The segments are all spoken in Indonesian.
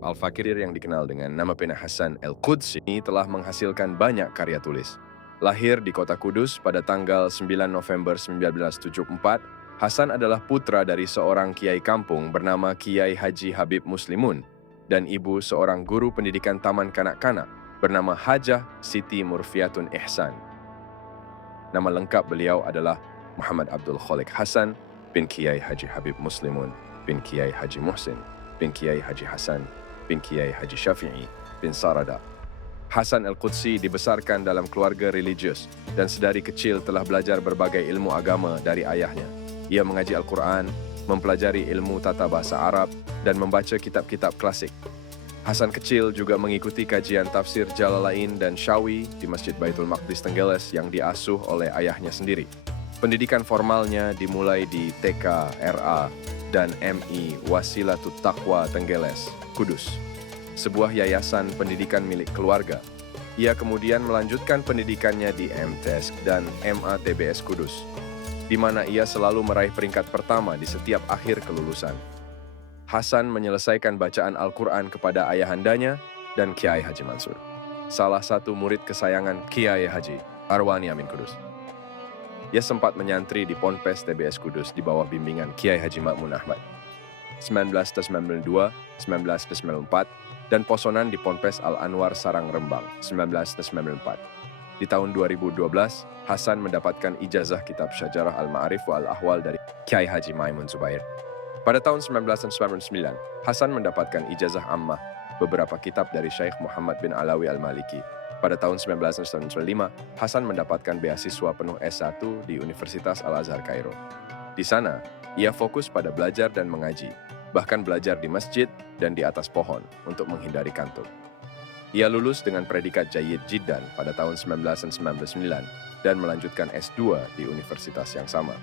Al-Fakir yang dikenal dengan nama pena Hasan Al-Qudsi telah menghasilkan banyak karya tulis. Lahir di kota Kudus pada tanggal 9 November 1974, Hasan adalah putra dari seorang kiai kampung bernama Kiai Haji Habib Muslimun dan ibu seorang guru pendidikan taman kanak-kanak bernama Hajah Siti Murfiatun Ihsan. Nama lengkap beliau adalah Muhammad Abdul Khaliq Hasan bin Kiai Haji Habib Muslimun bin Kiai Haji Muhsin bin Kiai Haji Hasan bin Kiai Haji Syafi'i bin Sarada. Hasan Al-Qudsi dibesarkan dalam keluarga religius dan sedari kecil telah belajar berbagai ilmu agama dari ayahnya. Ia mengaji Al-Quran, mempelajari ilmu tata bahasa Arab, dan membaca kitab-kitab klasik. Hasan kecil juga mengikuti kajian tafsir Jalalain dan Syawi di Masjid Baitul Maqdis Tenggeles yang diasuh oleh ayahnya sendiri. Pendidikan formalnya dimulai di TK, RA, dan MI Wasilatut Taqwa Tenggeles, Kudus, sebuah yayasan pendidikan milik keluarga. Ia kemudian melanjutkan pendidikannya di MTES dan MATBS Kudus, di mana ia selalu meraih peringkat pertama di setiap akhir kelulusan. Hasan menyelesaikan bacaan Al-Quran kepada ayahandanya dan Kiai Haji Mansur, salah satu murid kesayangan Kiai Haji Arwani Amin Kudus. Ia sempat menyantri di Ponpes TBS Kudus di bawah bimbingan Kiai Haji Ma'mun Ahmad 1992, 1994, dan posonan di Ponpes Al-Anwar Sarang Rembang 1994. Di tahun 2012, Hasan mendapatkan ijazah kitab Syajarah Al-Ma'arif wa Al-Ahwal dari Kiai Haji Maimun Zubair. Pada tahun 1999, Hasan mendapatkan ijazah ammah beberapa kitab dari Syekh Muhammad bin Alawi Al-Maliki. Pada tahun 1995, Hasan mendapatkan beasiswa penuh S1 di Universitas Al-Azhar Kairo. Di sana, ia fokus pada belajar dan mengaji, bahkan belajar di masjid dan di atas pohon untuk menghindari kantuk. Ia lulus dengan predikat Jayyid Jiddan pada tahun 1999 dan melanjutkan S2 di universitas yang sama.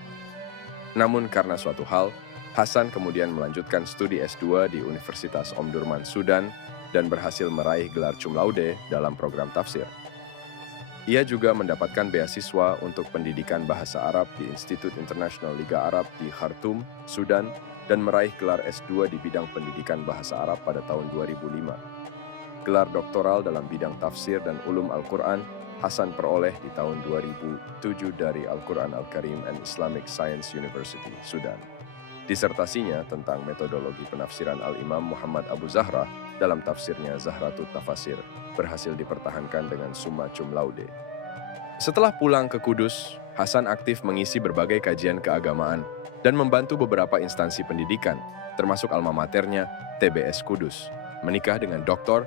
Namun karena suatu hal, Hasan kemudian melanjutkan studi S2 di Universitas Omdurman, Sudan, dan berhasil meraih gelar cum laude dalam program tafsir. Ia juga mendapatkan beasiswa untuk pendidikan bahasa Arab di Institut Internasional Liga Arab di Khartoum, Sudan, dan meraih gelar S2 di bidang pendidikan bahasa Arab pada tahun 2005. Gelar doktoral dalam bidang tafsir dan ulum Al-Quran, Hasan peroleh di tahun 2007 dari Al-Quran Al-Karim and Islamic Science University, Sudan. Disertasinya tentang metodologi penafsiran Al-Imam Muhammad Abu Zahra dalam tafsirnya Zahratut Tafasir berhasil dipertahankan dengan summa cum laude. Setelah pulang ke Kudus, Hasan aktif mengisi berbagai kajian keagamaan dan membantu beberapa instansi pendidikan, termasuk alma maternya TBS Kudus. Menikah dengan Dr.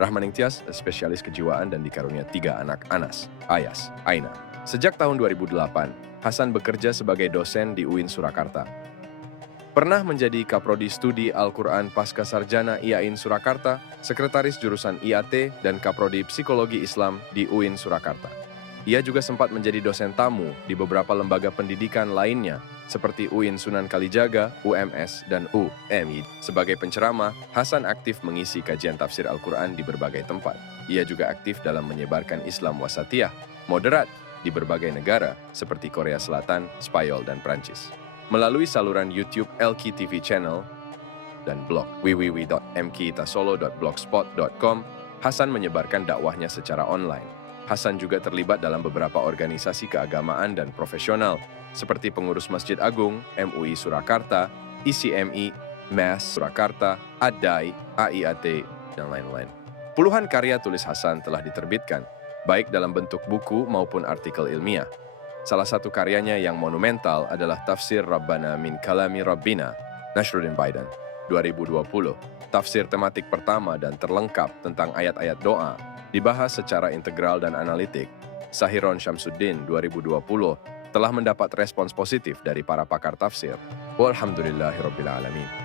Rahman Ingtyas, spesialis kejiwaan dan dikarunia 3 anak Anas, Ayas, Aina. Sejak tahun 2008, Hasan bekerja sebagai dosen di UIN Surakarta. Pernah menjadi Kaprodi Studi Al-Quran Pasca Sarjana IAIN Surakarta, Sekretaris Jurusan IAT, dan Kaprodi Psikologi Islam di UIN Surakarta. Ia juga sempat menjadi dosen tamu di beberapa lembaga pendidikan lainnya, seperti UIN Sunan Kalijaga, UMS, dan UMI. Sebagai penceramah, Hasan aktif mengisi kajian tafsir Al-Quran di berbagai tempat. Ia juga aktif dalam menyebarkan Islam wasatiyah, moderat, di berbagai negara, seperti Korea Selatan, Spanyol, dan Prancis. Melalui saluran YouTube Elki TV Channel dan blog www.mkitasolo.blogspot.com, Hasan menyebarkan dakwahnya secara online. Hasan juga terlibat dalam beberapa organisasi keagamaan dan profesional, seperti pengurus Masjid Agung, MUI Surakarta, ICMI, MES Surakarta, ADAI, AIAT, dan lain-lain. Puluhan karya tulis Hasan telah diterbitkan, baik dalam bentuk buku maupun artikel ilmiah. Salah satu karyanya yang monumental adalah Tafsir Rabbana min Kalami Rabbina, Nashruddin Baidan, 2020. Tafsir tematik pertama dan terlengkap tentang ayat-ayat doa, dibahas secara integral dan analitik. Sahiron Syamsuddin, 2020, telah mendapat respons positif dari para pakar tafsir. Walhamdulillahirabbil alamin.